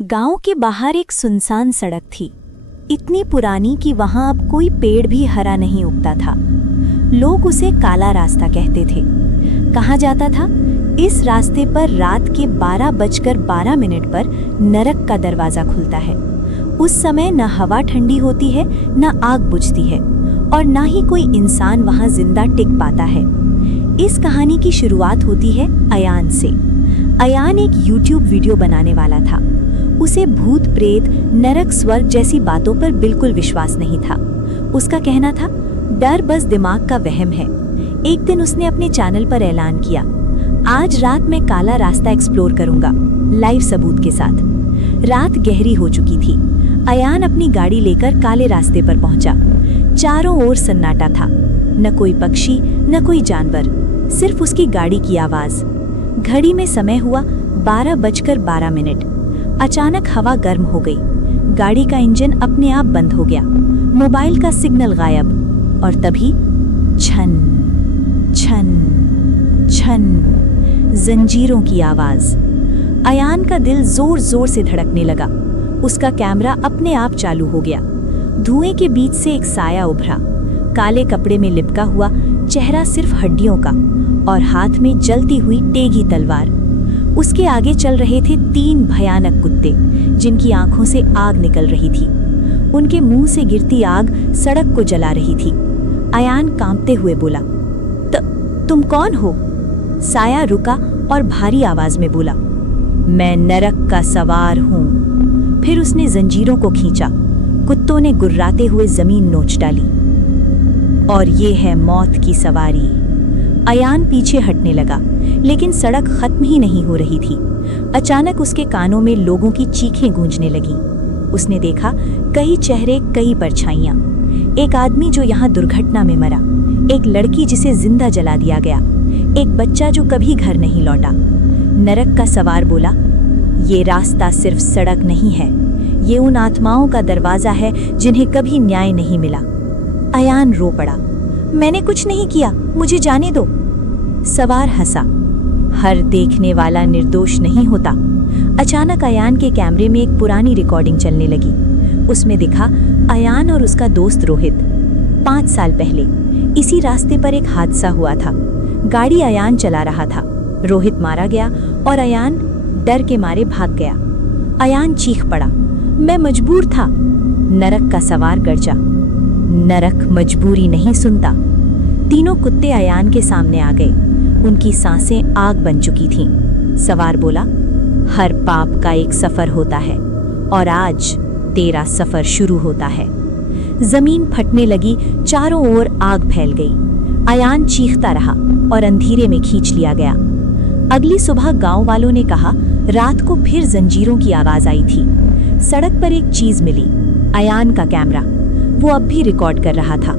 गांव के बाहर एक सुनसान सड़क थी, इतनी पुरानी कि वहां अब कोई पेड़ भी हरा नहीं उगता था। लोग उसे काला रास्ता कहते थे। कहा जाता था, इस रास्ते पर रात के 12:12 पर नरक का दरवाजा खुलता है। उस समय न हवा ठंडी होती है, न आग बुझती है और न ही कोई इंसान वहां जिंदा टिक पाता है। इस कहानी की शुरुआत होती है अयान से। अयान एक YouTube वीडियो बनाने वाला था। उसे भूत प्रेत, नरक, स्वर्ग जैसी बातों पर बिल्कुल विश्वास नहीं था। उसका कहना था, डर बस दिमाग का वहम है। एक दिन उसने अपने चैनल पर ऐलान किया, आज रात मैं काला रास्ता एक्सप्लोर करूंगा, लाइव सबूत के साथ। रात गहरी हो चुकी थी। अयान अपनी गाड़ी लेकर काले रास्ते पर पहुंचा। चारों ओर सन्नाटा था, न कोई पक्षी, न कोई जानवर, सिर्फ उसकी गाड़ी की आवाज। घड़ी में समय हुआ 12:12। अचानक हवा गर्म हो गई। गाड़ी का इंजन अपने आप बंद हो गया। मोबाइल का सिग्नल गायब। और तभी छन छन छन, जंजीरों की आवाज। अयान का दिल जोर जोर से धड़कने लगा। उसका कैमरा अपने आप चालू हो गया। धुएं के बीच से एक साया उभरा, काले कपड़े में लिपका हुआ, चेहरा सिर्फ हड्डियों का और हाथ में जलती हुई टेढ़ी तलवार। उसके आगे चल रहे थे 3 भयानक कुत्ते, जिनकी आंखों से आग निकल रही थी। उनके मुंह से गिरती आग सड़क को जला रही थी। अयान कांपते हुए बोला, तुम कौन हो? साया रुका और भारी आवाज में बोला, मैं नरक का सवार हूं। फिर उसने जंजीरों को खींचा। कुत्तों ने गुर्राते हुए जमीन नोच डाली। और ये है मौत की सवारी। अयान पीछे हटने लगा, लेकिन सड़क खत्म ही नहीं हो रही थी। अचानक उसके कानों में लोगों की चीखें गूंजने लगीं। उसने देखा, कई चेहरे, कई परछाइयां। एक आदमी जो यहाँ दुर्घटना में मरा, एक लड़की जिसे जिंदा जला दिया गया, एक बच्चा जो कभी घर नहीं लौटा। नरक का सवार बोला, ये रास्ता सिर्फ सड़क नहीं है, ये उन आत्माओं का दरवाजा है जिन्हें कभी न्याय नहीं मिला। अयान रो पड़ा, मैंने कुछ नहीं किया, मुझे जाने दो। सवार हंसा, हर देखने वाला निर्दोष नहीं होता। अचानक अयान के कैमरे में एक पुरानी रिकॉर्डिंग चलने लगी। उसमें दिखा अयान और उसका दोस्त रोहित। 5 साल पहले इसी रास्ते पर एक हादसा हुआ था। गाड़ी अयान चला रहा था। रोहित मारा गया और अयान डर के मारे भाग गया। अयान चीख पड़ा, मैं मजबूर था। नरक का सवार गरजा, नरक मजबूरी नहीं सुनता। तीनों कुत्ते अयान के सामने आ गए। उनकी सांसें आग बन चुकी थीं। सवार बोला, हर पाप का एक सफर होता है और आज तेरा सफर शुरू होता है। जमीन फटने लगी, चारों ओर आग फैल गई। अयान चीखता रहा और अंधेरे में खींच लिया गया। अगली सुबह गांव वालों ने कहा, रात को फिर जंजीरों की आवाज आई थी। सड़क पर एक चीज मिली, अयान का कैमरा। वो अब भी रिकॉर्ड कर रहा था।